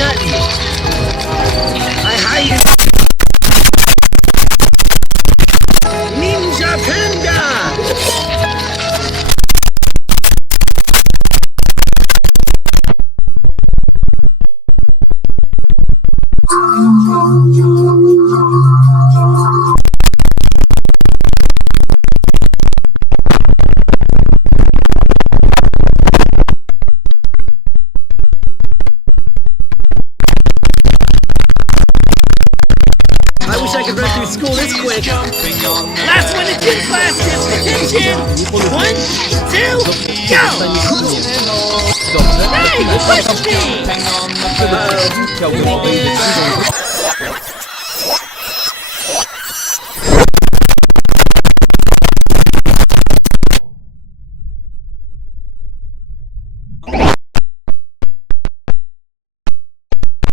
nothing. I hide. Ninja Panda! I wish I could run through school this quick. Last one in gym class gets attention. 1, 2, go! Hey, you pushed me!